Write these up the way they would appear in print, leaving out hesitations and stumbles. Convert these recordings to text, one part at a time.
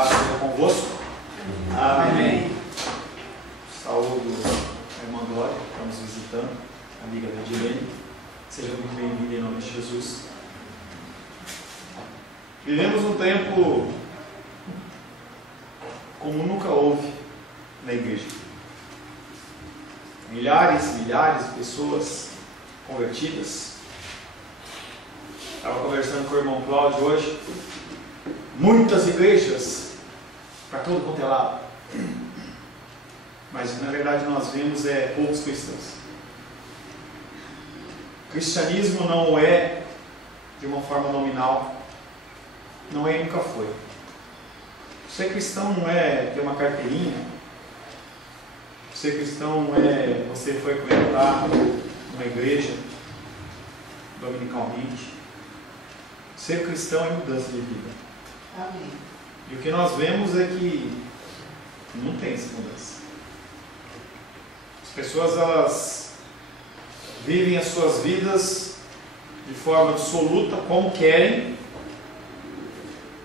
paz seja convosco. Amém. Saúdo a irmã Glória, que está nos visitando, amiga da Edilene. Seja muito bem-vinda em nome de Jesus. Vivemos um tempo como nunca houve na igreja. Milhares e milhares de pessoas convertidas. Estava conversando com o irmão Cláudio hoje. Muitas igrejas para todo quanto é lado. Mas na verdade nós vemos poucos cristãos. O cristianismo não é de uma forma nominal. Não é e nunca foi. Ser cristão não é ter uma carteirinha. Ser cristão não é você frequentar uma igreja dominicalmente. Ser cristão é mudança de vida. Amém. E o que nós vemos é que não tem essa mudança. As pessoas, elas vivem as suas vidas de forma absoluta, como querem,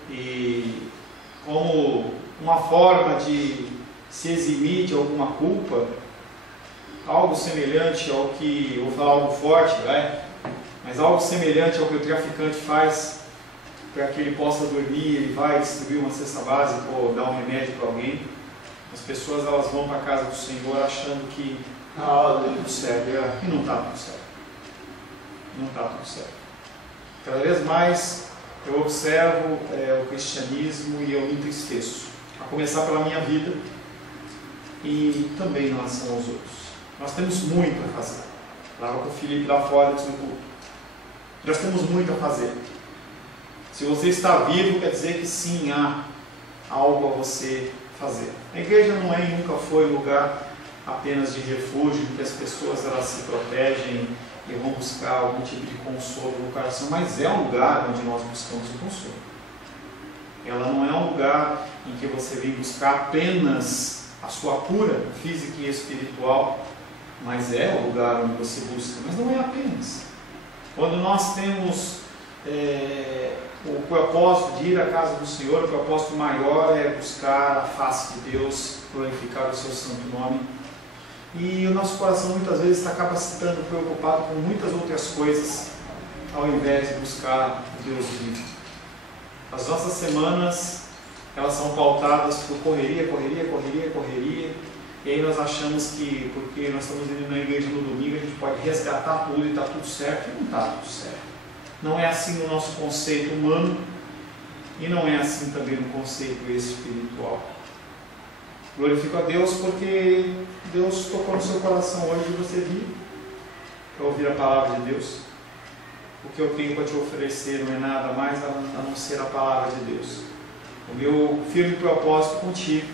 e como uma forma de se eximir de alguma culpa, algo semelhante ao que, vou falar algo forte, mas algo semelhante ao que o traficante faz para que ele possa dormir. Ele vai distribuir uma cesta básica ou dar um remédio para alguém. As pessoas, elas vão para a casa do Senhor achando que está tudo certo, e não está tudo certo. Não está tudo certo. Cada vez mais eu observo o cristianismo e eu me entristeço, a começar pela minha vida e também em relação aos outros. Nós temos muito a fazer. Falava com o Felipe lá fora antes do culto. Nós temos muito a fazer. Se você está vivo, quer dizer que sim, há algo a você fazer. A igreja não é e nunca foi lugar apenas de refúgio, em que as pessoas elas se protegem e vão buscar algum tipo de consolo no coração, mas é um lugar onde nós buscamos o consolo. Ela não é um lugar em que você vem buscar apenas a sua cura física e espiritual, mas é o lugar onde você busca, mas não é apenas. Quando nós temos o propósito de ir à casa do Senhor, o propósito maior é buscar a face de Deus, glorificar o seu santo nome. E o nosso coração muitas vezes acaba estando preocupado com muitas outras coisas, ao invés de buscar o Deus vivo. As nossas semanas, elas são pautadas por correria, e aí nós achamos que, porque nós estamos indo na igreja no domingo, a gente pode resgatar tudo e está tudo certo, e não está tudo certo. Não é assim no nosso conceito humano, e não é assim também no conceito espiritual. Glorifico a Deus porque Deus tocou no seu coração hoje e você vir para ouvir a palavra de Deus. O que eu tenho para te oferecer não é nada mais a não ser a palavra de Deus. O meu firme propósito contigo,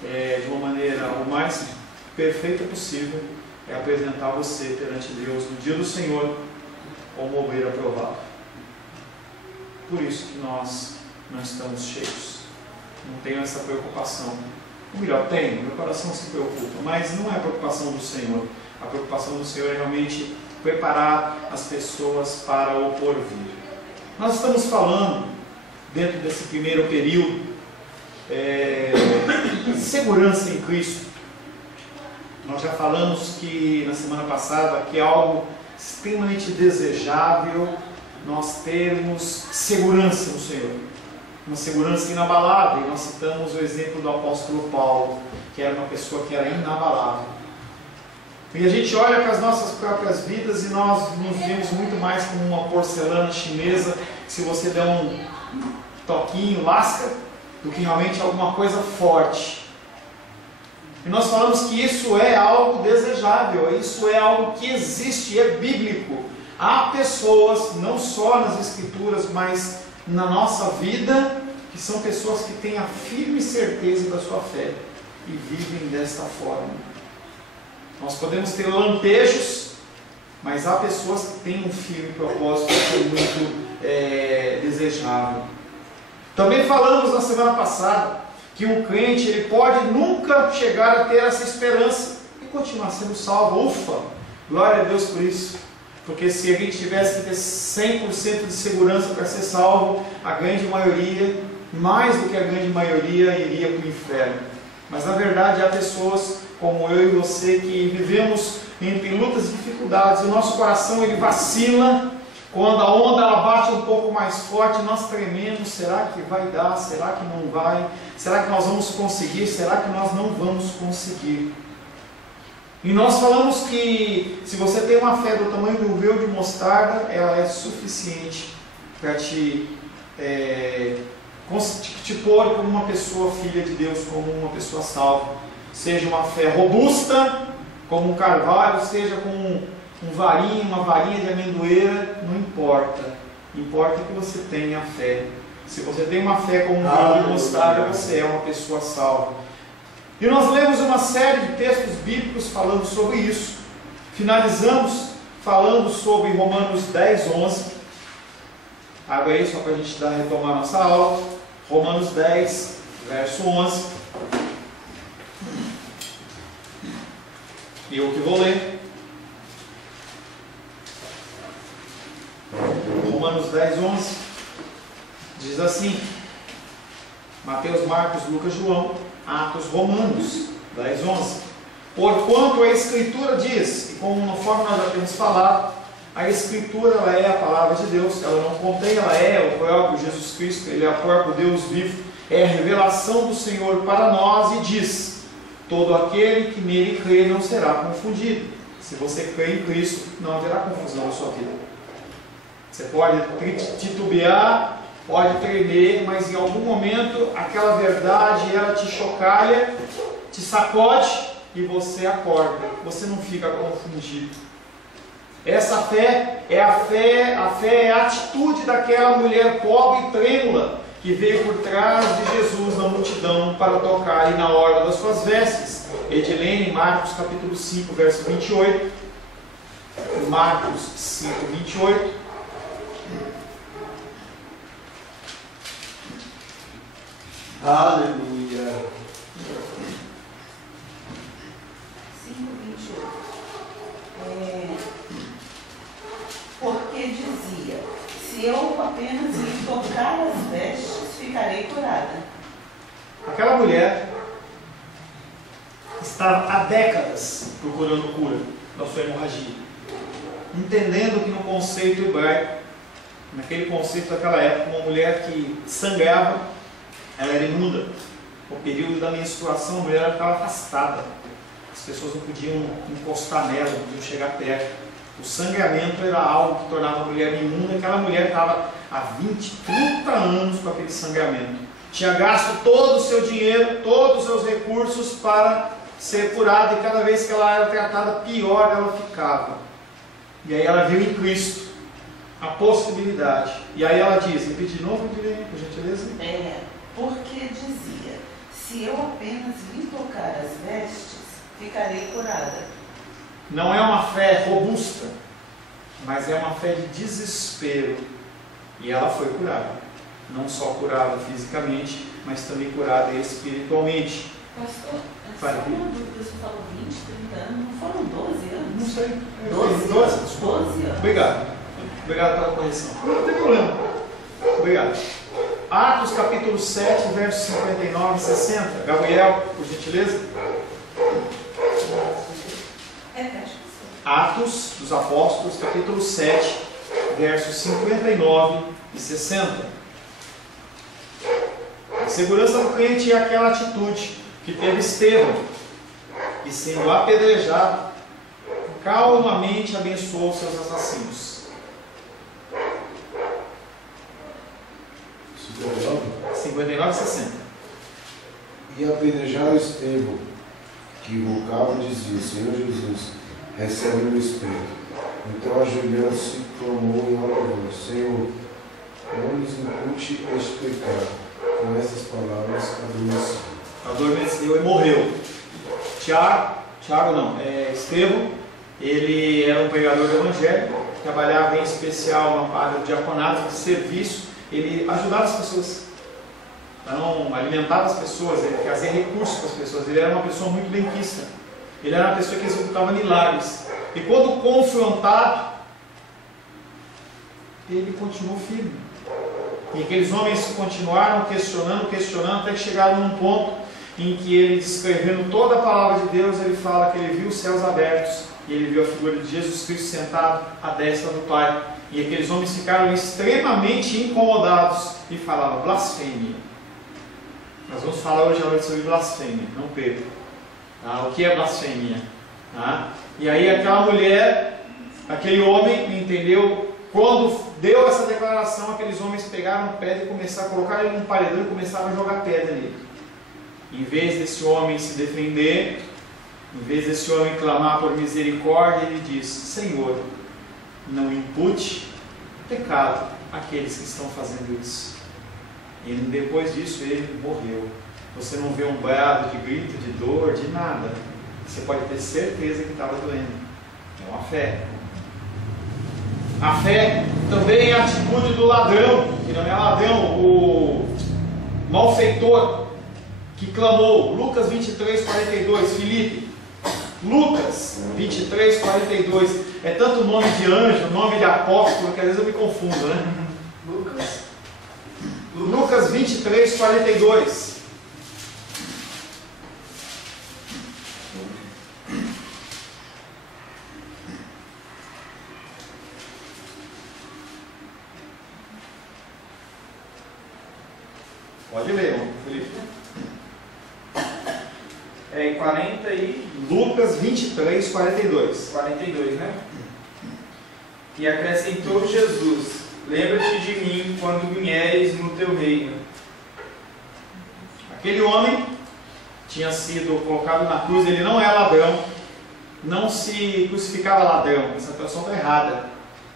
de uma maneira o mais perfeita possível, é apresentar você perante Deus no dia do Senhor como obreiro aprovado. Por isso que nós não estamos cheios. Não tenho essa preocupação. Ou melhor, tenho, meu coração se preocupa, mas não é a preocupação do Senhor. A preocupação do Senhor é realmente preparar as pessoas para o porvir. Nós estamos falando, dentro desse primeiro período, de segurança em Cristo. Nós já falamos que na semana passada que é algo extremamente desejável nós termos segurança no Senhor, uma segurança inabalável. E nós citamos o exemplo do apóstolo Paulo, que era uma pessoa que era inabalável. E a gente olha para as nossas próprias vidas e nós nos vemos muito mais como uma porcelana chinesa, que se você der um toquinho, lasca, do que realmente alguma coisa forte. E nós falamos que isso é algo desejável, isso é algo que existe, é bíblico. Há pessoas, não só nas Escrituras, mas na nossa vida, que são pessoas que têm a firme certeza da sua fé e vivem desta forma. Nós podemos ter lampejos, mas há pessoas que têm um firme propósito que é muito desejável. Também falamos na semana passada que um crente ele pode nunca chegar a ter essa esperança e continuar sendo salvo. Ufa! Glória a Deus por isso. Porque se a gente tivesse que ter 100% de segurança para ser salvo, a grande maioria, mais do que a grande maioria, iria para o inferno. Mas na verdade há pessoas como eu e você que vivemos entre lutas e dificuldades. O nosso coração ele vacila. Quando a onda ela bate um pouco mais forte, nós trememos. Será que vai dar? Será que não vai? Será que nós vamos conseguir? Será que nós não vamos conseguir? E nós falamos que se você tem uma fé do tamanho de um grão de mostarda, ela é suficiente para te pôr como uma pessoa filha de Deus, como uma pessoa salva. Seja uma fé robusta, como um carvalho, seja como uma varinha de amendoeira, não importa. Importa que você tenha fé. Se você tem uma fé como um grão de mostarda, você é uma pessoa salva. E nós lemos uma série de textos bíblicos falando sobre isso. Finalizamos falando sobre Romanos 10, 11. Abre aí só para a gente retomar nossa aula. Romanos 10, verso 11. E eu que vou ler. Romanos 10, 11. Diz assim. Mateus, Marcos, Lucas, João. Atos, Romanos 10, 11. Porquanto a Escritura diz, e conforme nós já temos falado, a Escritura ela é a palavra de Deus, ela não contém, ela é o próprio Jesus Cristo, ele é o próprio Deus vivo, é a revelação do Senhor para nós e diz: todo aquele que nele crê não será confundido. Se você crê em Cristo, não haverá confusão na sua vida. Você pode titubear, pode tremer, mas em algum momento aquela verdade ela te chocalha, te sacode e você acorda. Você não fica confundido. Essa fé é a fé é a atitude daquela mulher pobre e trêmula que veio por trás de Jesus na multidão para tocar na orla das suas vestes. Edilene, Marcos capítulo 5, verso 28. Marcos 5, 28. Aleluia. 5:28. Porque dizia: se eu apenas lhe tocar as vestes, ficarei curada. Aquela mulher estava há décadas procurando cura da sua hemorragia, entendendo que no conceito hebraico, naquele conceito daquela época, uma mulher que sangrava, ela era imunda. No período da menstruação, a mulher ficava afastada. As pessoas não podiam encostar nela, não podiam chegar perto. O sangramento era algo que tornava a mulher imunda. Aquela mulher estava há 20, 30 anos com aquele sangramento. Tinha gasto todo o seu dinheiro, todos os seus recursos para ser curada. E cada vez que ela era tratada, pior ela ficava. E aí ela viu em Cristo a possibilidade. E aí ela diz, repete de novo, por gentileza. Porque dizia: se eu apenas lhe tocar as vestes, ficarei curada. Não é uma fé robusta, mas é uma fé de desespero. E ela foi curada. Não só curada fisicamente, mas também curada espiritualmente. Pastor, Vai. só uma dúvida, você falou 20, 30 anos, não foram 12 anos? Não sei. 12 anos. Obrigado. Obrigado pela correção. Não tem problema. Obrigado. Atos capítulo 7, versos 59 e 60. Gabriel, por gentileza. Atos dos Apóstolos, capítulo 7, versos 59 e 60. A segurança do crente é aquela atitude que teve Estevão, que sendo apedrejado, calmamente abençoou seus assassinos. 59 e 60. E apedrejaram Estevão, que invocava e dizia: Senhor Jesus, recebe o meu espírito. Então, ajoelhando-se, clamou em alta voz: Senhor, não nos impute este pecado. Com essas palavras, Adormeceu e morreu. Estevão, ele era um pregador do Evangelho, trabalhava em especial na área do diaconato, de serviço. Ele ajudava as pessoas, então alimentava as pessoas, ele trazia recursos para as pessoas. Ele era uma pessoa muito benquista, ele era uma pessoa que executava milagres. E quando confrontado, ele continuou firme. E aqueles homens continuaram questionando, até que chegaram num ponto em que ele, descrevendo toda a palavra de Deus, ele fala que ele viu os céus abertos e ele viu a figura de Jesus Cristo sentado à destra do Pai. E aqueles homens ficaram extremamente incomodados e falavam: blasfêmia. Nós vamos falar hoje à noite sobre blasfêmia, não perca. O que é blasfêmia? E aí aquela mulher, aquele homem, entendeu? Quando deu essa declaração, aqueles homens pegaram pedra e começaram a colocar ele num paredão e começaram a jogar pedra nele. Em vez desse homem se defender, em vez desse homem clamar por misericórdia, ele diz: Senhor, não impute pecado àqueles que estão fazendo isso. E depois disso ele morreu. Você não vê um brado de grito, de dor, de nada. Você pode ter certeza que estava doendo. É uma fé. A fé também é a atitude do ladrão, que não é ladrão, o malfeitor, que clamou. Lucas 23, 42, Filipe. Lucas 23, 42. É tanto nome de anjo, nome de apóstolo, que às vezes eu me confundo, né? Lucas 23, 42. Pode ler, Felipe. É em 40 e... Lucas 23, 42. 42, né? E acrescentou Jesus: lembra-te de mim quando vieres no teu reino. Aquele homem tinha sido colocado na cruz, ele não é ladrão, não se crucificava ladrão, essa pessoa está errada.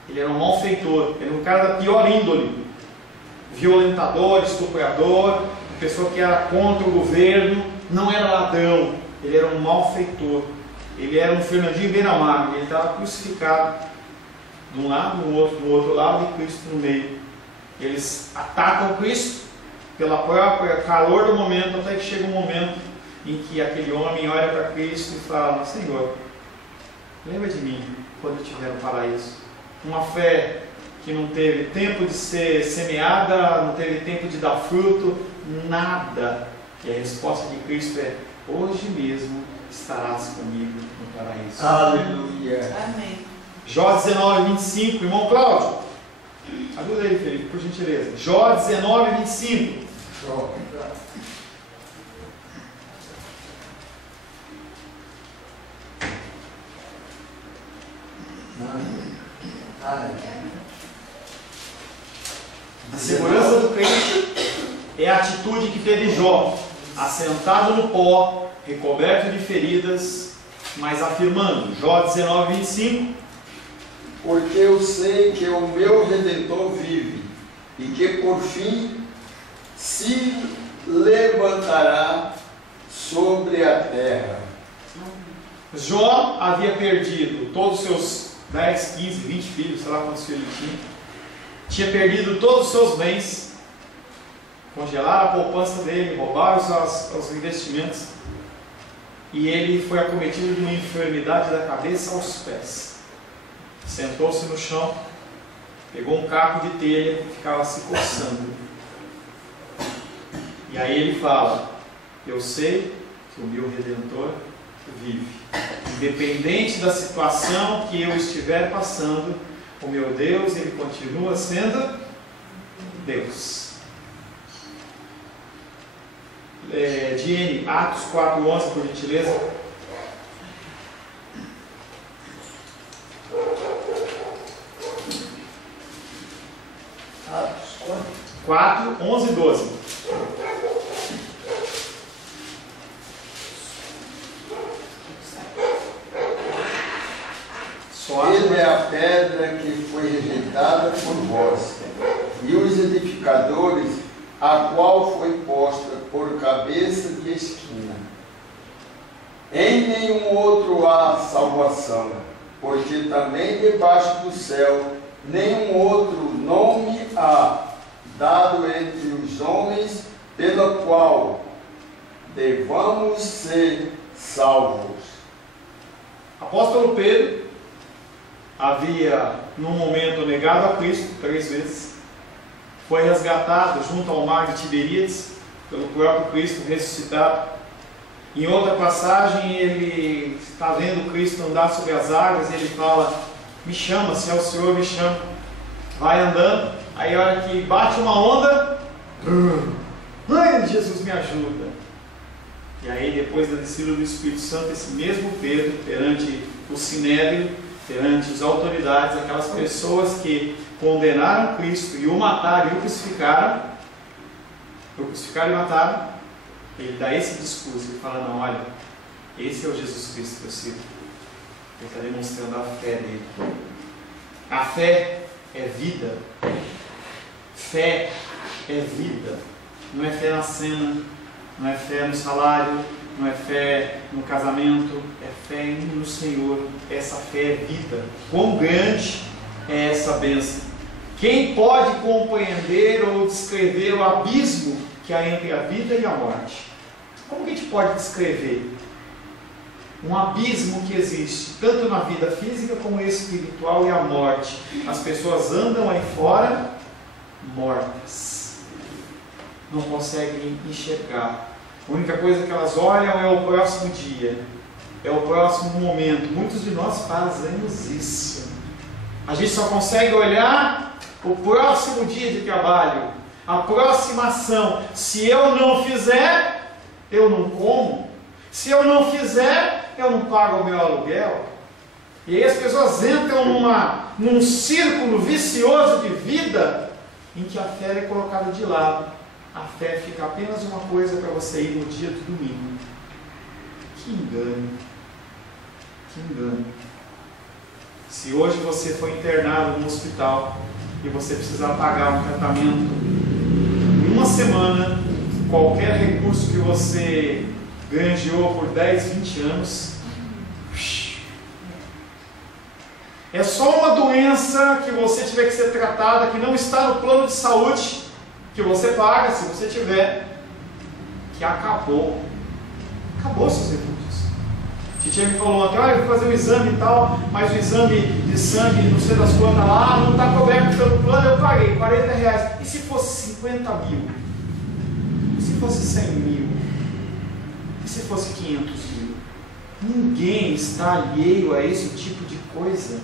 Ele era um malfeitor, ele era um cara da pior índole, violentador, estuprador, pessoa que era contra o governo, não era ladrão, ele era um malfeitor, ele era um Fernandinho Beiramar, ele estava crucificado de um lado, do outro lado, e Cristo no meio. Eles atacam Cristo pela própria calor do momento, até que chega um momento em que aquele homem olha para Cristo e fala: Senhor, lembra de mim quando eu estiver no paraíso. Uma fé que não teve tempo de ser semeada, não teve tempo de dar fruto, nada. E a resposta de Cristo é: hoje mesmo estarás comigo no paraíso. Aleluia. Amém. Jó 19, 25, irmão Cláudio, ajuda aí, Felipe, por gentileza. Jó 19, 25. A segurança do crente é a atitude que teve Jó, assentado no pó, recoberto de feridas, mas afirmando. Jó 19, 25. Porque eu sei que o meu Redentor vive, e que por fim se levantará sobre a terra. Jó havia perdido todos os seus 10, 15, 20 filhos, sei lá quantos filhos ele tinha. Tinha perdido todos os seus bens, congelaram a poupança dele, roubaram os investimentos, e ele foi acometido de uma enfermidade da cabeça aos pés. Sentou-se no chão, pegou um caco de telha e ficava se coçando. E aí ele fala: eu sei que o meu Redentor vive. Independente da situação que eu estiver passando, o meu Deus, ele continua sendo Deus. Diene, Atos 4:11, por gentileza. Atos 4, 11 e 12. Ele é a pedra que foi rejeitada por vós, e os edificadores, a qual foi posta por cabeça de esquina. Em nenhum outro há salvação, porque também debaixo do céu nenhum outro nome há dado entre os homens, pelo qual devamos ser salvos. Apóstolo Pedro havia, num momento, negado a Cristo 3 vezes, foi resgatado junto ao mar de Tiberíades, pelo próprio Cristo ressuscitado. Em outra passagem, ele está vendo Cristo andar sobre as águas e ele fala: me chama, se é o Senhor, me chama. Vai andando, aí a hora que bate uma onda, ai, Jesus me ajuda. E aí, depois da descida do Espírito Santo, esse mesmo Pedro, perante o Sinédrio, perante as autoridades, aquelas pessoas que condenaram Cristo e o mataram e o crucificaram e mataram, ele dá esse discurso, ele fala: não, olha, esse é o Jesus Cristo que eu sigo. Ele está demonstrando a fé dele. A fé é vida. Fé é vida. Não é fé na cena, não é fé no salário, não é fé no casamento, é fé no Senhor. Essa fé é vida. Quão grande é essa bênção? Quem pode compreender ou descrever o abismo que há entre a vida e a morte? Como que a gente pode descrever um abismo que existe tanto na vida física como espiritual e a morte? As pessoas andam aí fora mortas, não conseguem enxergar. A única coisa que elas olham é o próximo dia, é o próximo momento. Muitos de nós fazemos isso. A gente só consegue olhar o próximo dia de trabalho, a próxima ação. Se eu não fizer, eu não como. Se eu não fizer, eu não pago o meu aluguel. E aí as pessoas entram num círculo vicioso de vida em que a fé é colocada de lado. A fé fica apenas uma coisa para você ir no dia do domingo. Que engano! Que engano! Se hoje você foi internado no hospital e você precisar pagar um tratamento em uma semana, qualquer recurso que você granjeou por 10, 20 anos, é só uma doença que você tiver que ser tratada, que não está no plano de saúde, que você paga, se você tiver, que acabou seus recursos. Titia me falou ontem: olha, eu vou fazer um exame e tal, mas o exame de sangue, não sei das quantas lá, não está coberto pelo plano. Eu paguei R$40. E se fosse 50 mil? E se fosse 100 mil? E se fosse 500 mil? Ninguém está alheio a esse tipo de coisa.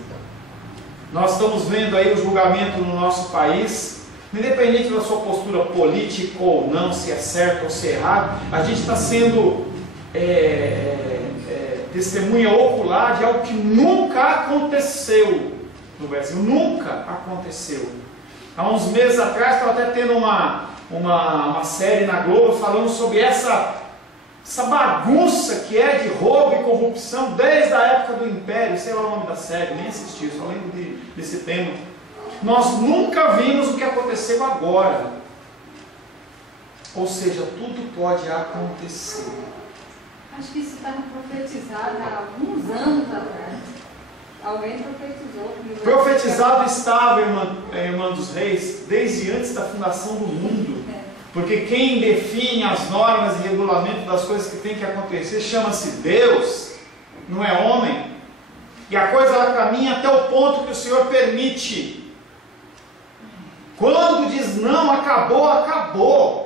Nós estamos vendo aí o julgamento no nosso país, independente da sua postura política ou não, se é certo ou se é errado, a gente está sendo testemunha ocular de algo que nunca aconteceu no Brasil. Nunca aconteceu. Há uns meses atrás estava até tendo uma série na Globo falando sobre essa bagunça que é de roubo e corrupção desde a época do Império. Sei lá o nome da série, nem assisti, só lembro desse tema. Nós nunca vimos o que aconteceu agora. Ou seja, tudo pode acontecer. Acho que isso estava profetizado há alguns anos atrás. Alguém profetizou. Profetizado estava, irmã dos Reis, desde antes da fundação do mundo. Porque quem define as normas e regulamento das coisas que tem que acontecer chama-se Deus, não é homem. E a coisa ela caminha até o ponto que o Senhor permite. Quando diz não, acabou, acabou.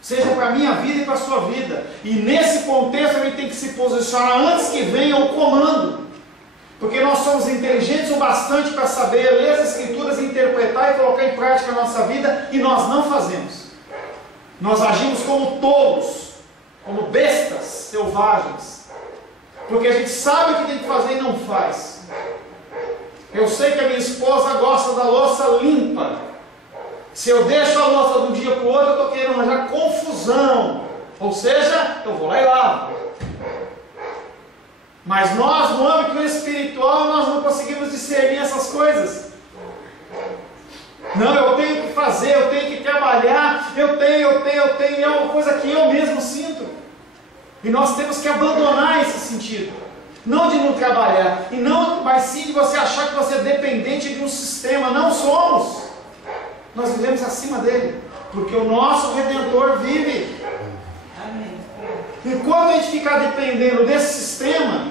Seja para a minha vida e para a sua vida. E nesse contexto a gente tem que se posicionar antes que venha o comando. Porque nós somos inteligentes o bastante para saber ler as Escrituras, interpretar e colocar em prática a nossa vida, e nós não fazemos. Nós agimos como tolos, como bestas selvagens. Porque a gente sabe o que tem que fazer e não faz. Eu sei que a minha esposa gosta da louça limpa. Se eu deixo a louça de um dia para o outro, eu estou querendo arranjar confusão. Ou seja, eu vou lá e lavo. Mas nós, no âmbito espiritual, nós não conseguimos discernir essas coisas. Não, eu tenho que fazer, eu tenho que trabalhar, eu tenho, é uma coisa que eu mesmo sinto. E nós temos que abandonar esse sentido. Não de não trabalhar, e não, mas sim de você achar que você é dependente de um sistema. Não somos. Nós vivemos acima dele, porque o nosso Redentor vive. Amém. Enquanto a gente ficar dependendo desse sistema,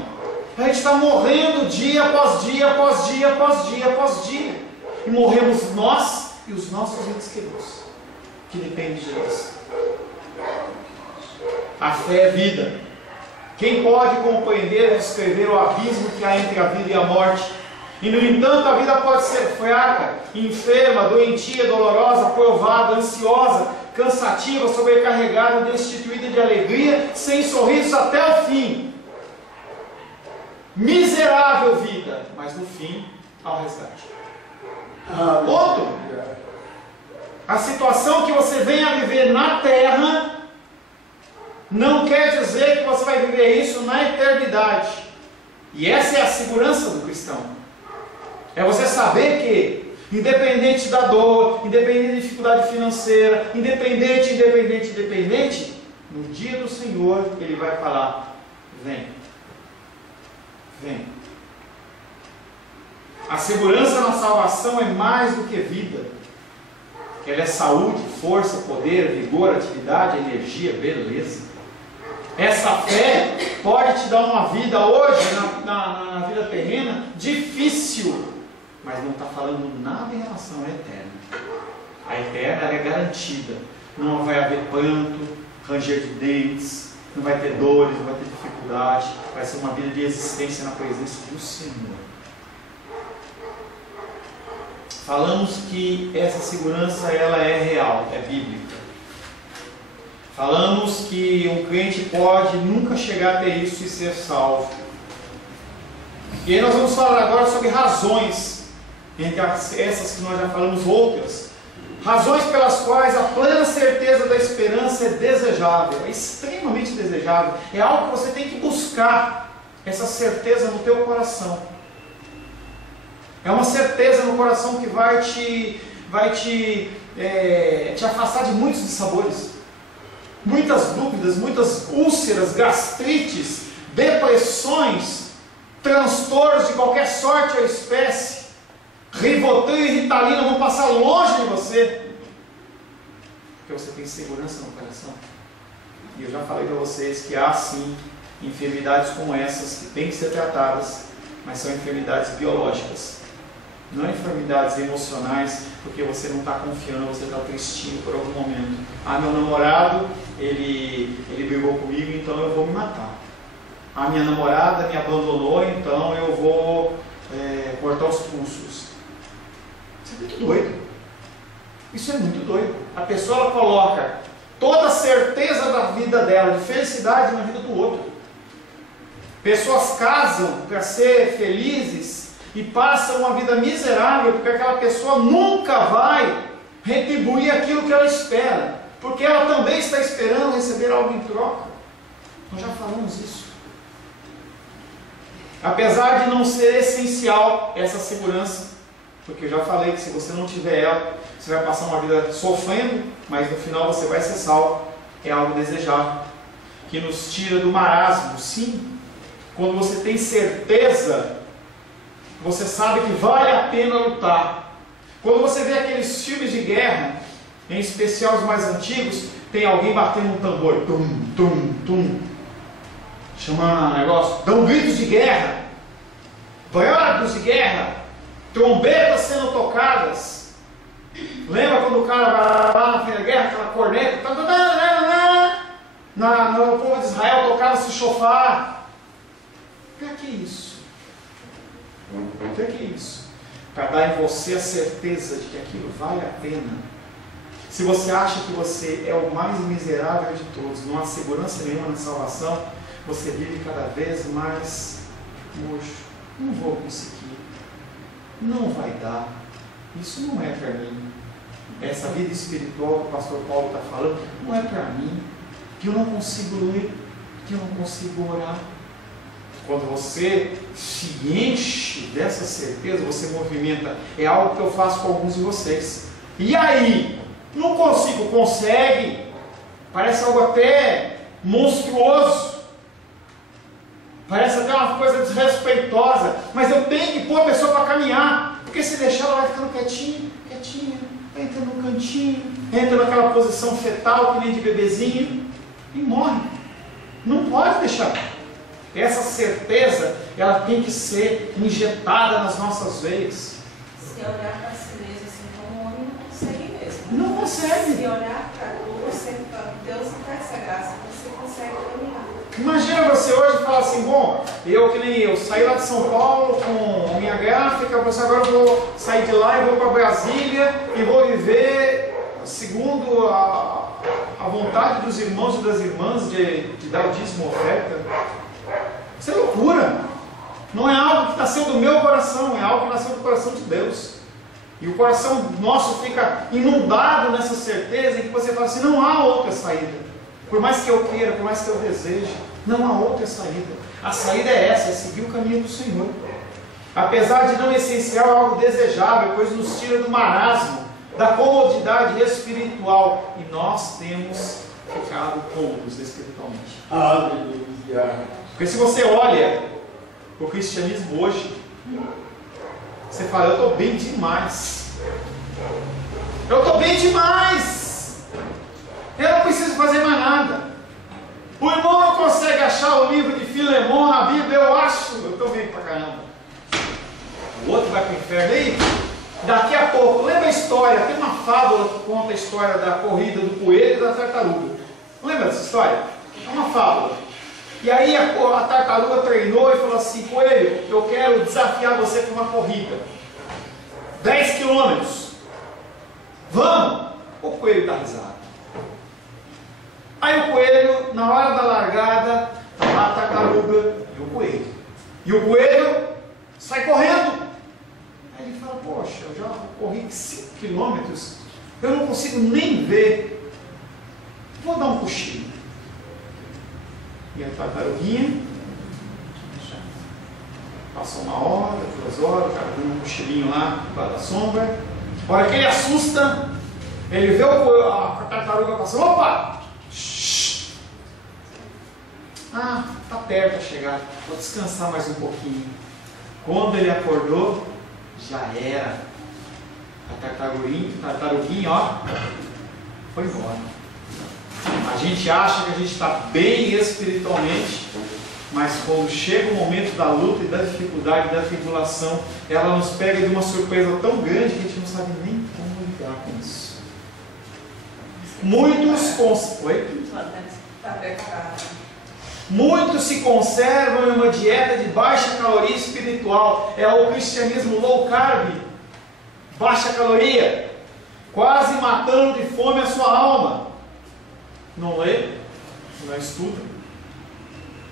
A gente está morrendo dia após dia, após dia, após dia, após dia. E morremos nós e os nossos entes queridos, que dependem de nós. A fé é vida. Quem pode compreender e descrever o abismo que há entre a vida e a morte? E no entanto a vida pode ser fraca, enferma, doentia, dolorosa, provada, ansiosa, cansativa, sobrecarregada, destituída de alegria, sem sorrisos até o fim. Miserável vida, mas no fim, ao resgate. Ponto. A situação que você vem a viver na terra não quer dizer que você vai viver isso na eternidade. E essa é a segurança do cristão. É você saber que, independente da dor, independente da dificuldade financeira, independente, no dia do Senhor, Ele vai falar: vem, vem. A segurança na salvação é mais do que vida. Ela é saúde, força, poder, vigor, atividade, energia, beleza. Essa fé pode te dar uma vida hoje, na vida terrena, difícil, mas não está falando nada em relação à eterna. A eterna ela é garantida. Não vai haver pranto, ranger de dentes, não vai ter dores, não vai ter dificuldade. Vai ser uma vida de existência na presença do Senhor. Falamos que essa segurança ela é real, é bíblica. Falamos que um crente pode nunca chegar a ter isso e ser salvo. E aí nós vamos falar agora sobre razões, entre essas que nós já falamos, outras. Razões pelas quais a plena certeza da esperança é desejável, é extremamente desejável. É algo que você tem que buscar, essa certeza no teu coração. É uma certeza no coração que vai te afastar de muitos dissabores, muitas dúvidas, muitas úlceras, gastrites, depressões, transtornos de qualquer sorte ou espécie. Rivotril e Ritalina vão passar longe de você, porque você tem segurança no coração. E eu já falei para vocês que há sim enfermidades como essas que têm que ser tratadas, mas são enfermidades biológicas. Não enfermidades emocionais, porque você não está confiando, você está tristinho por algum momento. Ah, meu namorado, ele brigou comigo, então eu vou me matar. A minha namorada me abandonou, então eu vou cortar os pulsos. Isso é muito doido. Isso é muito doido. A pessoa ela coloca toda a certeza da vida dela, de felicidade na vida do outro. Pessoas casam para ser felizes e passam uma vida miserável, porque aquela pessoa nunca vai retribuir aquilo que ela espera, porque ela também está esperando receber algo em troca. Nós já falamos isso. Apesar de não ser essencial essa segurança, porque eu já falei que se você não tiver ela, você vai passar uma vida sofrendo, mas no final você vai ser salvo. É algo desejável, que nos tira do marasmo. Sim, quando você tem certeza, você sabe que vale a pena lutar. Quando você vê aqueles filmes de guerra, em especial os mais antigos, tem alguém batendo um tambor, tum, tum, tum, chama negócio, dão gritos de guerra, brados de guerra, trombetas sendo tocadas. Lembra quando o cara vai lá na guerra, aquela corneta, no povo de Israel tocava-se chofar. Para que isso? Para que isso? Para dar em você a certeza de que aquilo vale a pena. Se você acha que você é o mais miserável de todos, não há segurança nenhuma na salvação, você vive cada vez mais murcho. Não vou conseguir, não vai dar, isso não é para mim. Essa vida espiritual que o pastor Paulo está falando, não é para mim, que eu não consigo ler, que eu não consigo orar. Quando você se enche dessa certeza, você movimenta. É algo que eu faço com alguns de vocês. E aí? Não consigo? Consegue? Parece algo até monstruoso. Parece até uma coisa desrespeitosa. Mas eu tenho que pôr a pessoa para caminhar. Porque se deixar, ela vai ficando quietinha, entra no cantinho, entra naquela posição fetal, que nem de bebezinho, e morre. Não pode deixar. Essa certeza ela tem que ser injetada nas nossas veias. Se olhar para si mesmo assim como um homem, não consegue mesmo. Não consegue. Se olhar para você, Deus não dá essa graça, você consegue caminhar. Imagina você hoje falar assim, bom, eu que nem eu, saí lá de São Paulo com a minha gráfica, agora eu vou sair de lá e vou para Brasília e vou viver segundo a vontade dos irmãos e das irmãs de dar o dízimo oferta. Isso é loucura. Não é algo que nasceu do meu coração, é algo que nasceu do coração de Deus. E o coração nosso fica inundado nessa certeza em que você fala assim, não há outra saída. Por mais que eu queira, por mais que eu deseje, não há outra saída. A saída é essa, é seguir o caminho do Senhor. Apesar de não essencial, é algo desejável, pois nos tira do marasmo, da comodidade espiritual. E nós temos ficado cômodos espiritualmente. Aleluia. Porque se você olha o cristianismo hoje, você fala, eu estou bem demais. Eu estou bem demais. Eu não preciso fazer mais nada. O irmão não consegue achar o livro de Filemão na Bíblia, eu acho. Eu estou bem pra caramba. O outro vai para o inferno. E daqui a pouco, lembra a história? Tem uma fábula que conta a história da corrida do coelho e da tartaruga. Não lembra dessa história? É uma fábula. E aí a tartaruga treinou e falou assim, coelho, eu quero desafiar você para uma corrida. 10 quilômetros. Vamos? O coelho dá risada. Aí o coelho, na hora da largada, está lá a tartaruga e o coelho. E o coelho sai correndo. Aí ele fala, poxa, eu já corri 5 quilômetros, eu não consigo nem ver. Vou dar um cochilo. E a tartaruguinha, passou 1 hora, 2 horas, o cara dando um cochilinho lá, debaixo da sombra. A hora que ele assusta, ele vê a tartaruga passando, opa! Ah, está perto de chegar, vou descansar mais um pouquinho. Quando ele acordou, já era. A tartaruguinha, ó, foi embora. A gente acha que a gente está bem espiritualmente, mas quando chega o momento da luta e da dificuldade, da tribulação, ela nos pega de uma surpresa tão grande que a gente não sabe nem como lidar com isso. Muitos se conservam em uma dieta de baixa caloria espiritual. É o cristianismo low carb, baixa caloria, quase matando de fome a sua alma. Não lê, não estuda,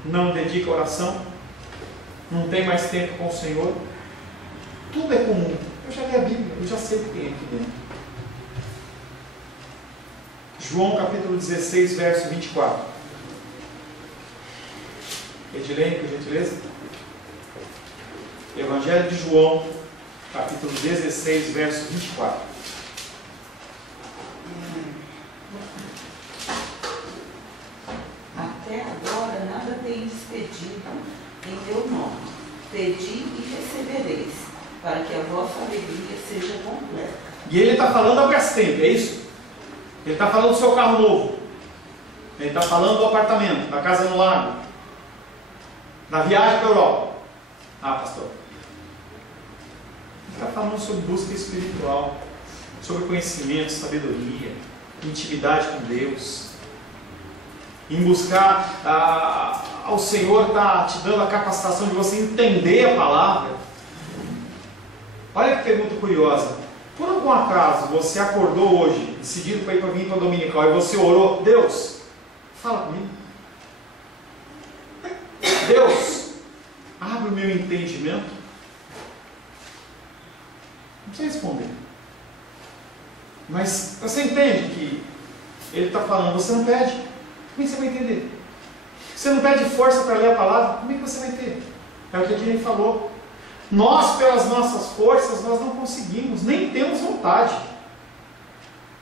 não dedica oração, não tem mais tempo com o Senhor. Tudo é comum. Eu já li a Bíblia, eu já sei o que tem aqui dentro. João capítulo 16, verso 24. Edilene, por gentileza. Evangelho de João, capítulo 16, verso 24. Até agora nada tendes pedido em teu nome. Pedi e recebereis, para que a vossa alegria seja completa. E ele está falando ao Brastemp, é isso? Ele está falando do seu carro novo. Ele está falando do apartamento, da casa no lago, da viagem para a Europa. Ah, pastor. Ele está falando sobre busca espiritual, sobre conhecimento, sabedoria, intimidade com Deus. Em buscar ao Senhor está te dando a capacitação de você entender a palavra. Olha que pergunta curiosa. Por algum acaso você acordou hoje, decidido para ir para vir para a dominical, e você orou, Deus, fala comigo. Deus, abre o meu entendimento. Não precisa responder. Mas você entende que ele está falando, você não pede, como é que você vai entender? Você não pede força para ler a palavra, como é que você vai ter? É o que a Jenny falou. Nós, pelas nossas forças, nós não conseguimos, nem temos vontade.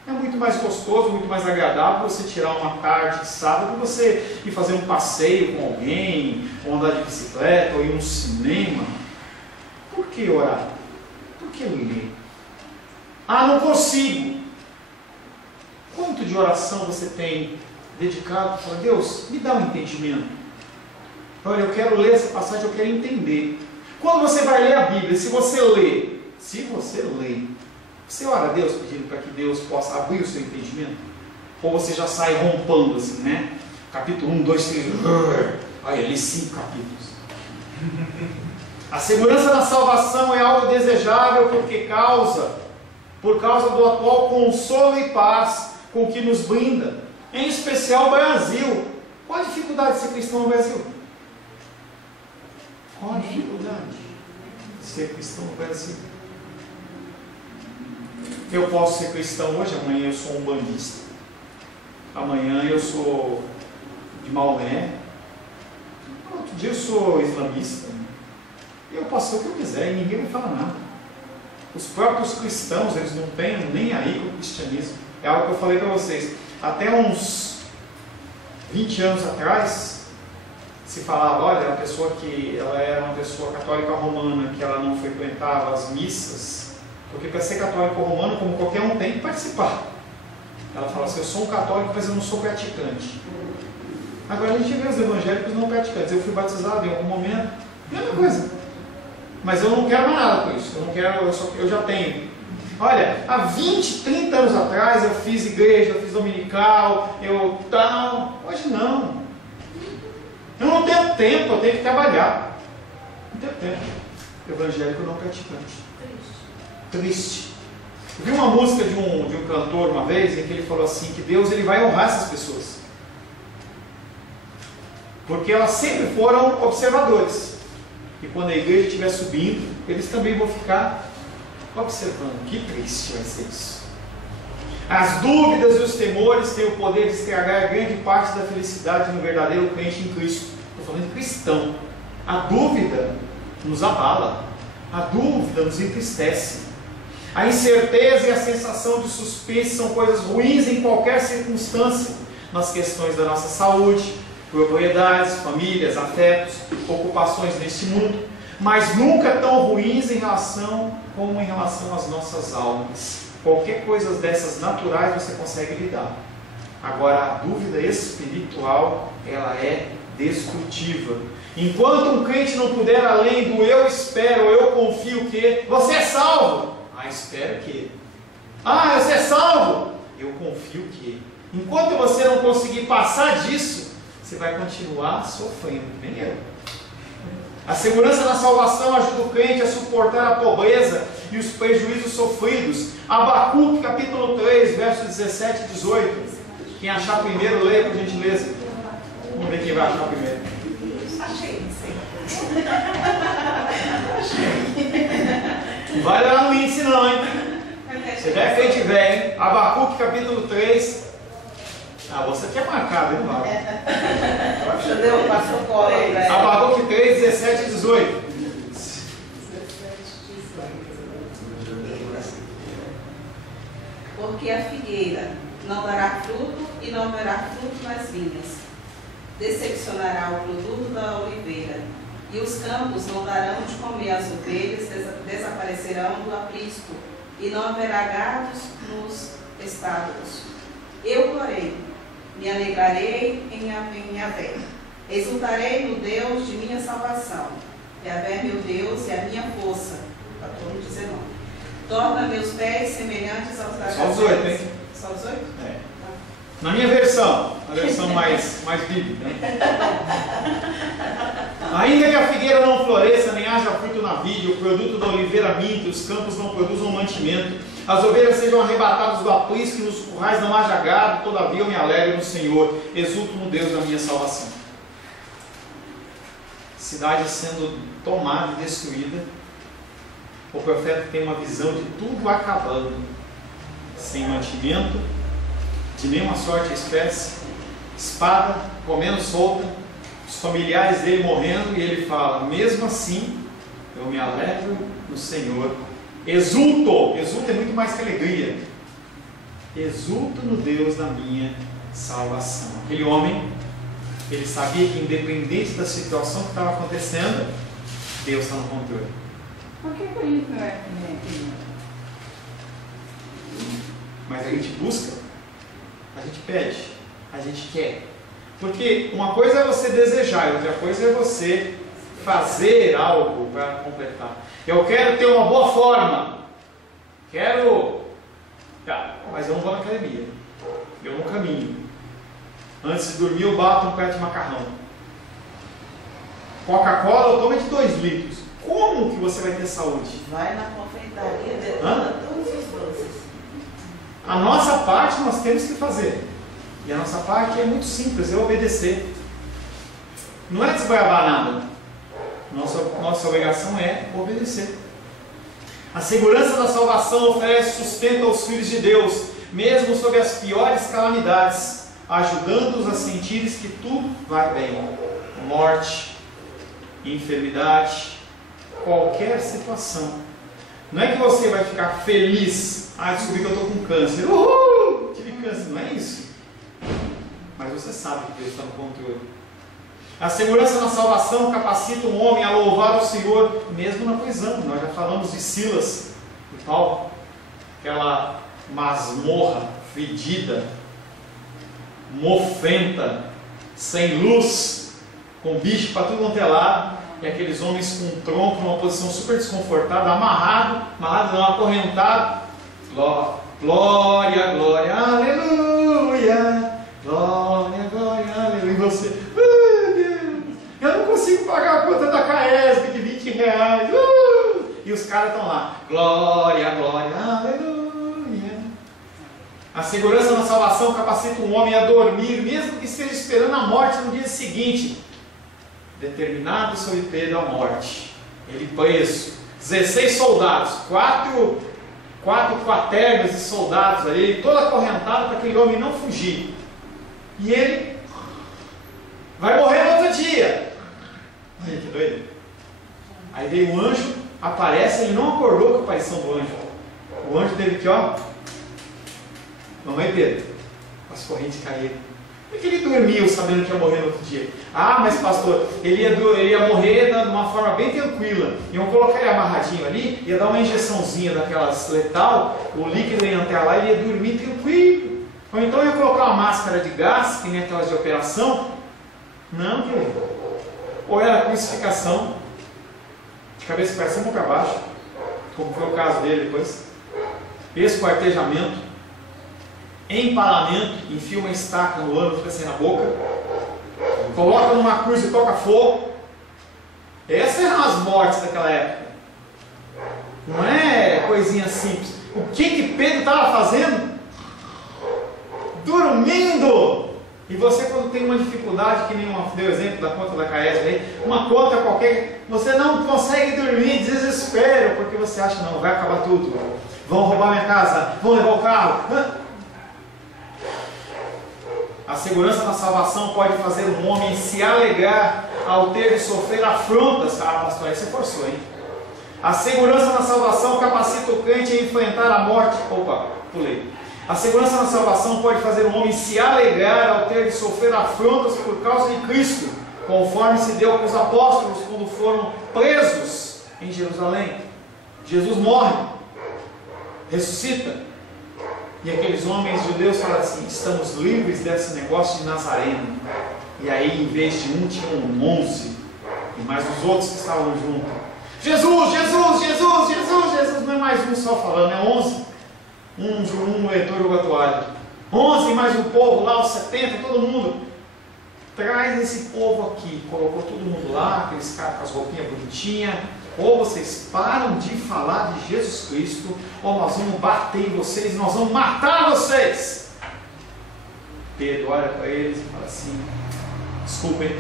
É muito mais gostoso, muito mais agradável você tirar uma tarde de sábado, você ir fazer um passeio com alguém, ou andar de bicicleta, ou ir no cinema. Por que orar? Por que ler? Ah, não consigo. Quanto de oração você tem dedicado para Deus? Me dá um entendimento. Olha, eu quero ler essa passagem, eu quero entender. Quando você vai ler a Bíblia, se você lê, você ora a Deus pedindo para que Deus possa abrir o seu entendimento? Ou você já sai rompando assim, né? Capítulo 1, 2, 3, olha, li 5 capítulos. A segurança da salvação é algo desejável por causa do atual consolo e paz com que nos brinda, em especial o Brasil. Qual a dificuldade de ser cristão no Brasil? Qual a dificuldade de ser cristão no Brasil? Eu posso ser cristão hoje, amanhã eu sou um bandista, amanhã eu sou de Maomé, outro dia eu sou islamista, eu posso ser o que eu quiser e ninguém vai falar nada. Os próprios cristãos, eles não têm nem aí com o cristianismo. É algo que eu falei para vocês. Até uns 20 anos atrás, se falava, olha, uma pessoa que ela era uma pessoa católica romana, que ela não frequentava as missas, porque para ser católico romano, como qualquer um, tem que participar. Ela fala assim, eu sou um católico, mas eu não sou praticante. Agora a gente vê os evangélicos não praticantes. Eu fui batizado em algum momento, mesma coisa. Mas eu não quero mais nada com isso. Eu não quero, eu já tenho. Olha, há 20, 30 anos atrás eu fiz igreja, eu fiz dominical, eu tal. Hoje não. Eu não tenho tempo, eu tenho que trabalhar. Não tenho tempo. Evangélico não praticante. Triste. Eu vi uma música de um cantor uma vez em que ele falou assim, que Deus ele vai honrar essas pessoas. Porque elas sempre foram observadores. E quando a igreja estiver subindo, eles também vão ficar observando. Que triste vai ser isso. As dúvidas e os temores têm o poder de estragar grande parte da felicidade no verdadeiro crente em Cristo. Estou falando de cristão. A dúvida nos abala. A dúvida nos entristece. A incerteza e a sensação de suspense são coisas ruins em qualquer circunstância. Nas questões da nossa saúde, propriedades, famílias, afetos, ocupações neste mundo, mas nunca tão ruins como em relação às nossas almas. Qualquer coisa dessas naturais você consegue lidar. Agora a dúvida espiritual, ela é destrutiva. Enquanto um crente não puder além do eu espero, eu confio que você é salvo. Espero que. Você é salvo. Eu confio que. Enquanto você não conseguir passar disso, você vai continuar sofrendo, nem eu. A segurança da salvação ajuda o crente a suportar a pobreza e os prejuízos sofridos. Abacuque, capítulo 3, versos 17 e 18. Quem achar primeiro, leia por gentileza. Vamos ver quem vai achar primeiro. Achei, Não vai lá no índice não, hein? Você já é crente velho, hein? Abacuque, capítulo 3. Você tinha marcado, hein? Não vai. Entendeu? Passou cola aí, velho. Abacuque 3, 17 e 18. Porque a figueira não dará fruto e não haverá fruto nas vinhas. Decepcionará o produto da oliveira. E os campos não darão de comer as ovelhas, desaparecerão do aprisco, e não haverá gados nos estábulos. Eu, porém, me alegrarei em Yahvé, exultarei no Deus de minha salvação. Yahvé é meu Deus e a minha força. Capítulo 19. Torna meus pés semelhantes aos da gazela. Só 18, hein? Só 18? É. Na minha versão, a versão mais bíblica, né? Ainda que a figueira não floresça, nem haja fruto na vide, o produto da oliveira minta, os campos não produzam mantimento, as ovelhas sejam arrebatadas do aprisco e nos currais não haja gado, todavia eu me alegro no Senhor, exulto no Deus da minha salvação. Cidade sendo tomada e destruída, o profeta tem uma visão de tudo acabando, sem mantimento, de nenhuma sorte a espécie, espada comendo solta, os familiares dele morrendo, e ele fala, mesmo assim, eu me alegro no Senhor, exulto é muito mais que alegria, exulto no Deus da minha salvação. Aquele homem, ele sabia que independente da situação que estava acontecendo, Deus está no controle. Por que isso não é assim? Mas a gente busca, a gente pede, a gente quer. Porque uma coisa é você desejar, e outra coisa é você fazer algo para completar. Eu quero ter uma boa forma, mas eu não vou na academia, eu não caminho. Antes de dormir eu bato um pé de macarrão. Coca-Cola eu tomo de 2 litros. Como que você vai ter saúde? Vai na confeitaria, detona todos os doces. A nossa parte nós temos que fazer. E a nossa parte é muito simples, é obedecer. Não é desgoiabar nada. Nossa obrigação é obedecer. A segurança da salvação oferece sustento aos filhos de Deus, mesmo sob as piores calamidades, ajudando-os a sentir que tudo vai bem. Morte, enfermidade, qualquer situação. Não é que você vai ficar feliz. Descobri que eu estou com câncer. Uhul! Tive câncer. Não é isso. Mas você sabe que Deus está no controle. A segurança na salvação capacita um homem a louvar o Senhor, mesmo na prisão. Nós já falamos de Silas e Paulo. Aquela masmorra fedida, mofenta, sem luz, com bicho para tudo quanto é lado, e aqueles homens com um tronco numa posição super desconfortável, amarrado não, acorrentado. Glória, glória, aleluia, glória, glória, aleluia. E você, Deus, eu não consigo pagar a conta da Caesp de R$20. E os caras estão lá, glória, glória, aleluia. A segurança na salvação capacita um homem a dormir, mesmo que esteja esperando a morte no dia seguinte. Determinado sob pena da morte. Ele preso. 16 soldados, 4 quaternos de soldados ali, todo acorrentado para aquele homem não fugir. E ele vai morrer no outro dia. Olha que doido. Aí veio um anjo, aparece, ele não acordou com a aparição do anjo. O anjo teve que, mamãe Pedro, as correntes caíram. Por que ele dormiu sabendo que ia morrer no outro dia? Mas pastor, ele ia morrer de uma forma bem tranquila. Iam colocar ele amarradinho ali, ia dar uma injeçãozinha daquelas letal, o líquido ia entrar lá e ele ia dormir tranquilo. Ou então ia colocar uma máscara de gás, que nem aquelas de operação. Não, querido. Ou era crucificação, de cabeça para cima ou para baixo, como foi o caso dele depois. Esquartejamento. Empalamento, enfia uma estaca no ânus, fica assim na boca, coloca numa cruz e toca fogo. Essas eram as mortes daquela época. Não é coisinha simples. O que Pedro estava fazendo? Dormindo. E você, quando tem uma dificuldade, que nem deu exemplo da conta da Caesp aí, uma conta qualquer, você não consegue dormir, desespero, porque você acha, não, vai acabar tudo, vão roubar minha casa, vão levar o carro. A segurança na salvação pode fazer um homem se alegrar ao ter de sofrer afrontas. Pastor, aí você forçou, hein? A segurança na salvação capacita o crente a enfrentar a morte. Pulei. A segurança na salvação pode fazer um homem se alegrar ao ter de sofrer afrontas por causa de Cristo, conforme se deu com os apóstolos quando foram presos em Jerusalém. Jesus morre, ressuscita. E aqueles homens judeus falam assim: estamos livres desse negócio de Nazareno. E aí, em vez de um, tinham 11. E mais os outros que estavam juntos. Jesus, Jesus, Jesus, Jesus, Jesus. Não é mais um só falando, é 11. Um leitor jogou a toalha. 11 mais um povo lá, os 70, todo mundo. Traz esse povo aqui. Colocou todo mundo lá, aqueles caras com as roupinhas bonitinhas. Ou vocês param de falar de Jesus Cristo, ou nós vamos bater em vocês, nós vamos matar vocês. Pedro olha para eles e fala assim: desculpem,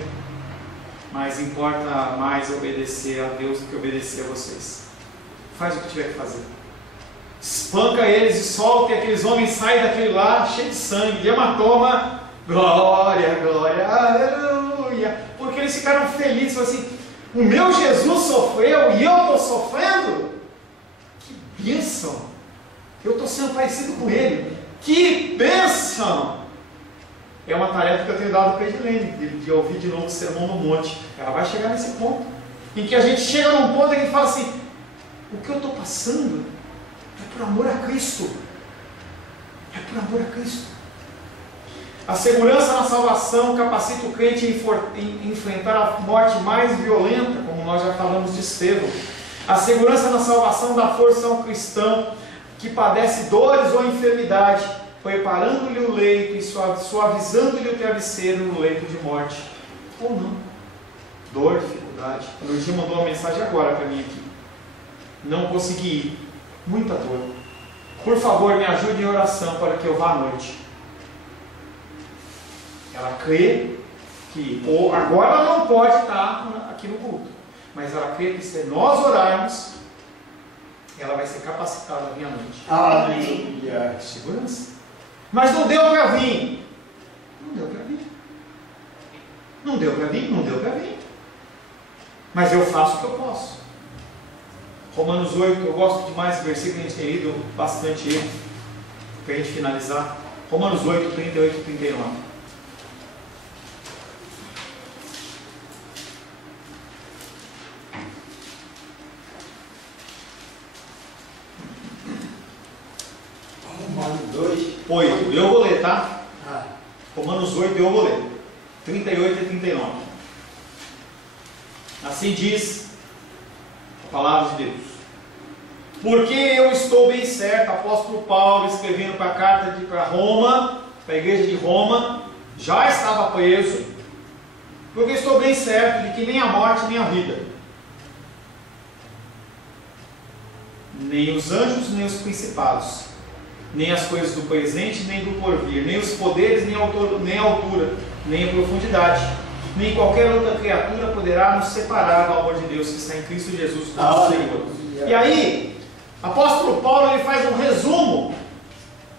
mas importa mais obedecer a Deus do que obedecer a vocês. Faz o que tiver que fazer. Espanca eles e solta, e aqueles homens saem daquele lá cheio de sangue, de hematoma. Glória, glória, aleluia. Porque eles ficaram felizes, falaram assim: o meu Jesus sofreu e eu estou sofrendo? Que bênção! Eu estou sendo parecido com ele. Que bênção! É uma tarefa que eu tenho dado para a Edilene, de ouvir de novo o Sermão no Monte. Ela vai chegar nesse ponto, em que a gente chega num ponto em que fala assim: o que eu estou passando é por amor a Cristo. É por amor a Cristo. A segurança na salvação capacita o crente em enfrentar a morte mais violenta, como nós já falamos de Estevão. A segurança na salvação dá força a um cristão que padece dores ou enfermidade, preparando-lhe o leito e suavizando-lhe o travesseiro no leito de morte. Ou não. Dor, dificuldade. A Lourdes mandou uma mensagem agora para mim aqui. Não consegui ir. Muita dor. Por favor, me ajude em oração para que eu vá à noite. Ela crê que agora ela não pode estar aqui no culto, mas ela crê que se nós orarmos, ela vai ser capacitada a vir à noite. Aleluia. Segurança. Mas não deu para vir. Não deu para vir. Não deu para vir, não deu para vir. Mas eu faço o que eu posso. Romanos 8, eu gosto demais desse versículo, a gente tem lido bastante ele, para a gente finalizar. Romanos 8, 38 e 39. Romanos 2. 8, eu vou ler, tá? Ah. Romanos 8, eu vou ler. 38 e 39. Assim diz a palavra de Deus. Porque eu estou bem certo, apóstolo Paulo, escrevendo para a carta para Roma, para a igreja de Roma, já estava preso, porque estou bem certo de que nem a morte nem a vida, nem os anjos nem os principados, nem as coisas do presente nem do porvir, nem os poderes, nem a altura, nem a profundidade, nem qualquer outra criatura poderá nos separar do amor de Deus que está em Cristo Jesus, nosso Senhor. E aí, apóstolo Paulo ele faz um resumo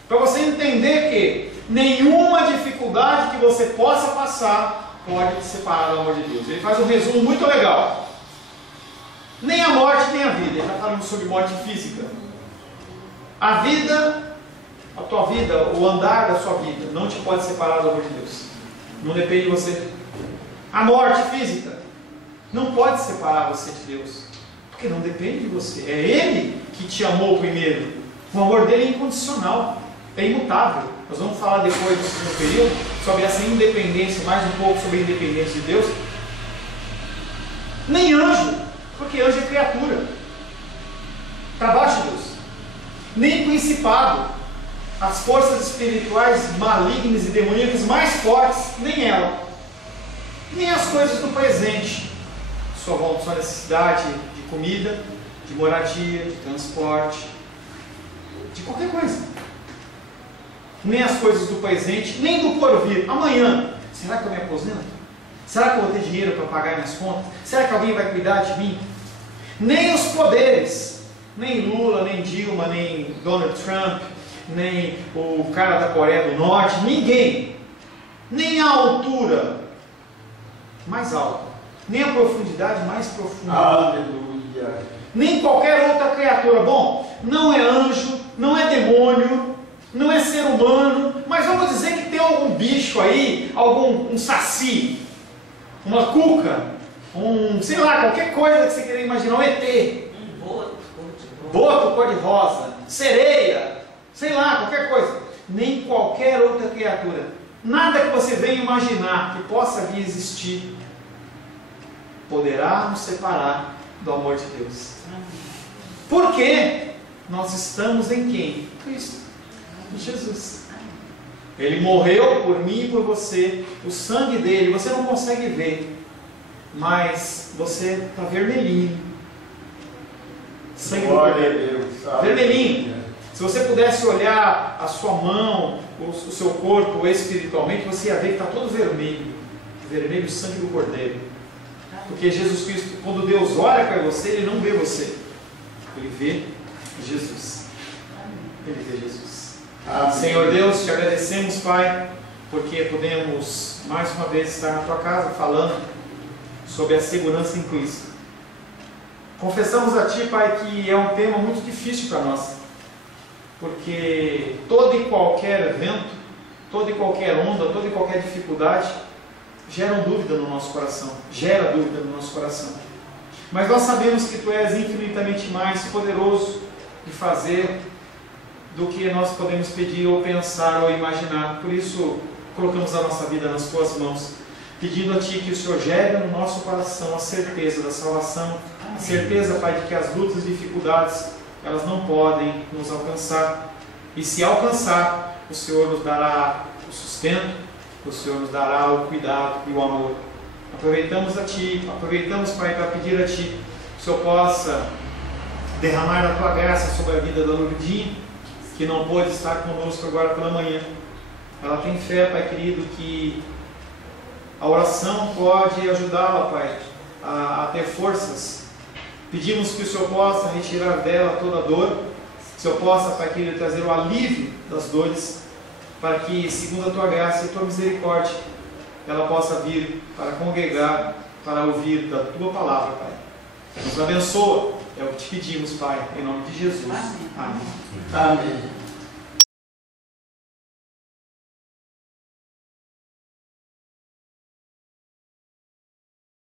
para você entender que nenhuma dificuldade que você possa passar pode te separar do amor de Deus. Ele faz um resumo muito legal. Nem a morte nem a vida. Ele está falando sobre morte física. A vida, a tua vida, o andar da sua vida não te pode separar do amor de Deus. Não depende de você. A morte física não pode separar você de Deus, porque não depende de você. É Ele que te amou primeiro. O amor dele é incondicional, é imutável. Nós vamos falar depois no período sobre essa independência, mais um pouco sobre a independência de Deus. Nem anjo, porque anjo é criatura, está abaixo de Deus. Nem principado, as forças espirituais malignas e demoníacas mais fortes, nem ela. Nem as coisas do presente, sua necessidade de comida, de moradia, de transporte, de qualquer coisa. Nem as coisas do presente, nem do porvir. Amanhã, será que eu me aposento? Será que eu vou ter dinheiro para pagar minhas contas? Será que alguém vai cuidar de mim? Nem os poderes, nem Lula, nem Dilma, nem Donald Trump, nem o cara da Coreia do Norte, ninguém. Nem a altura mais alta, nem a profundidade mais profunda. Aleluia. Nem qualquer outra criatura. Bom, não é anjo, não é demônio, não é ser humano, mas vamos dizer que tem algum bicho aí, um saci, uma cuca, sei lá, qualquer coisa que você queira imaginar, um ET, boto cor-de-rosa, sereia, sei lá, qualquer coisa. Nem qualquer outra criatura. Nada que você venha imaginar que possa vir existir poderá nos separar do amor de Deus. Porque nós estamos em quem? Cristo, em Jesus. Ele morreu por mim e por você. O sangue dele, você não consegue ver, mas você está vermelhinho. Sangue do Cordeiro. Vermelhinho. Se você pudesse olhar a sua mão, o seu corpo espiritualmente, você ia ver que está todo vermelho. Vermelho, o sangue do Cordeiro. Porque Jesus Cristo, quando Deus olha para você, Ele não vê você. Ele vê Jesus. Ele vê Jesus. Amém. Senhor Deus, te agradecemos, Pai, porque podemos mais uma vez estar na Tua casa falando sobre a segurança em Cristo. Confessamos a Ti, Pai, que é um tema muito difícil para nós. Porque todo e qualquer evento, toda e qualquer onda, toda e qualquer dificuldade geram dúvida no nosso coração, gera dúvida no nosso coração. Mas nós sabemos que Tu és infinitamente mais poderoso de fazer do que nós podemos pedir ou pensar ou imaginar. Por isso, colocamos a nossa vida nas Tuas mãos, pedindo a Ti que o Senhor gere no nosso coração a certeza da salvação, a certeza, Pai, de que as lutas e dificuldades, elas não podem nos alcançar. E se alcançar, o Senhor nos dará o sustento, o Senhor nos dará o cuidado e o amor. Aproveitamos, Pai, para pedir a Ti que o Senhor possa derramar a Tua graça sobre a vida da Lourdinha, que não pôde estar conosco agora pela manhã. Ela tem fé, Pai querido, que a oração pode ajudá-la, Pai, a ter forças. Pedimos que o Senhor possa retirar dela toda a dor, que o Senhor possa, Pai querido, trazer o alívio das dores, para que, segundo a Tua graça e a Tua misericórdia, ela possa vir para congregar, para ouvir da Tua palavra, Pai. Nos abençoa, é o que te pedimos, Pai, em nome de Jesus. Amém. Amém. Amém.